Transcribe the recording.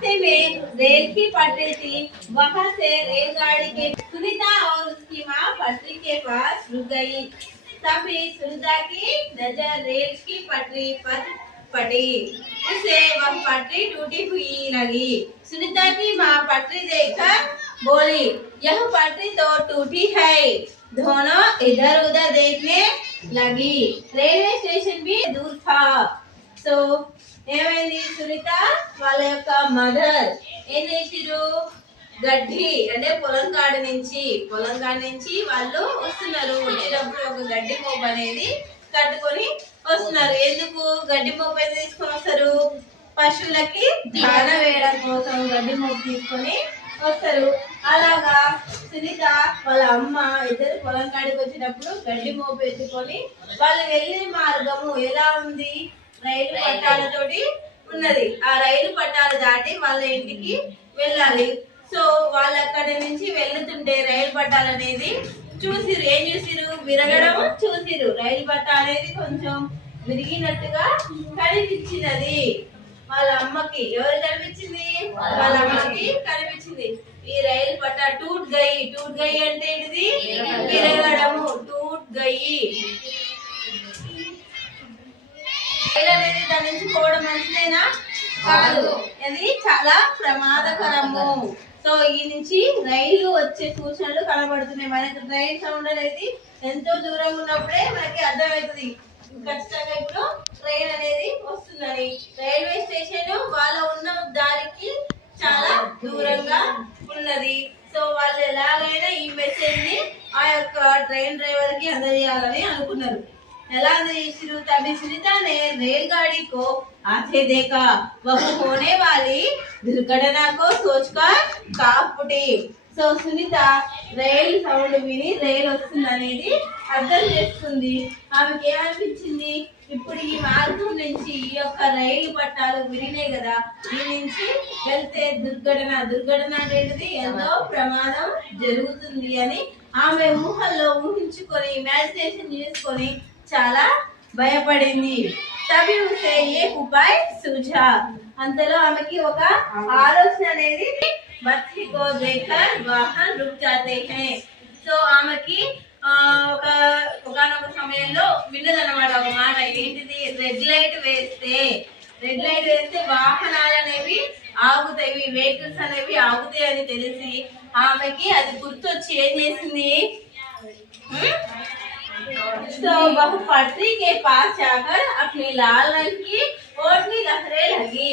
रास्ते में रेल की पटरी थी, वहां से रेलगाड़ी के सुनीता और उसकी माँ पटरी के पास रुक गई। तभी सुनीता की नजर रेल की पटरी पर पड़ी। उसे वह पटरी टूटी हुई लगी। सुनीता की माँ पटरी देखकर बोली, यह पटरी तो टूटी है। दोनों इधर उधर देखने लगी। रेलवे स्टेशन भी दूर था। సో ఏమైంది, సునీత వాళ్ళ యొక్క మదర్ ఏం చేసిరు, గడ్డి అంటే పొలం కాడి నుంచి వాళ్ళు వస్తున్నారు. వచ్చేటప్పుడు ఒక గడ్డి మోపు అనేది కట్టుకొని వస్తున్నారు. ఎందుకు గడ్డి మోపు అయితే తీసుకొని వస్తారు, పశువులకి దాన వేయడం కోసం గడ్డి మోపు తీసుకొని వస్తారు. అలాగా సునీత వాళ్ళ అమ్మ ఇద్దరు పొలం కాడికి వచ్చేటప్పుడు గడ్డి మోపు ఎత్తుకొని వాళ్ళు వెళ్ళే మార్గము ఎలా ఉంది, రైలు పట్టాలతోటి ఉన్నది. ఆ రైలు పట్టాలు దాటి వాళ్ళ ఇంటికి వెళ్ళాలి. సో వాళ్ళు అక్కడి నుంచి వెళ్తుంటే రైలు పట్టాలు అనేది చూసిరు. ఏం చూసిరు, విరగడం చూసిరు. రైలు పట్టా అనేది కొంచెం విరిగినట్టుగా కనిపించినది వాళ్ళ అమ్మకి. ఎవరు కనిపించింది, వాళ్ళ అమ్మకి కనిపించింది. ఈ రైలు పట్టా టూట్ గయి అంటే ఏంటిది, విరగడము, టూట్ గయి. రైలు అనేది దాని నుంచి పోవడం మంచిదేనా, కాదు, అది చాలా ప్రమాదకరము. సో ఈ నుంచి రైలు వచ్చే సూచనలు కనబడుతున్నాయి. మనకి ట్రైన్ సౌండ్ అనేది ఎంతో దూరంగా ఉన్నప్పుడే మనకి అర్థమవుతుంది ఖచ్చితంగా ఇప్పుడు ట్రైన్ అనేది వస్తుందని. రైల్వే స్టేషన్ వాళ్ళ ఉన్న దారికి చాలా దూరంగా ఉన్నది. సో వాళ్ళు ఎలాగైనా ఈ మెసేజ్ ని ఆ యొక్క ట్రైన్ డ్రైవర్ కి అందజేయాలని అనుకున్నారు. ఎలా అందజేసిరు, तभी सुनीता ने रेलगाड़ी को आते देखा, वह होने वाली दुर्घटना को सोचकर कांप उठी. సో సునీత రైలు సౌండ్ విని రైలు వస్తుంది అనేది అర్థం చేస్తుంది. ఆమెకి ఏమనిపించింది, ఇప్పుడు ఈ మార్గం నుంచి ఈ యొక్క రైలు పట్టాలు విరిగినాయి కదా, ఈ నుంచి వెళ్తే దుర్ఘటన అనేది ఎంతో ప్రమాదం జరుగుతుంది అని ఆమె ఊహల్లో ఊహించుకొని ఇమాజినేషన్ చేసుకొని చాలా భయపడింది. తవి ఉసే ఏక్ ఉపాయ్ సూझा. అంతలో ఆమెకి ఒక ఆలోచన అనేది, బస్సు కో దేఖర్ వాహన్ రుక్ జాతే హై. సో ఆమెకి ఒకనొక సమయంలో విన్నదన్నమాట ఒక మాట. ఏంటిది, రెడ్ లైట్ వేస్తే వాహనాలు అనేవి ఆగుతాయి, వెహికల్స్ అనేవి ఆగుతాయి అని తెలిసి ఆమెకి అది గుర్తొచ్చి ఏం చేసింది, तो वह पटरी के पास जाकर अपनी लाल रंग की ओढ़नी लहरे लगी.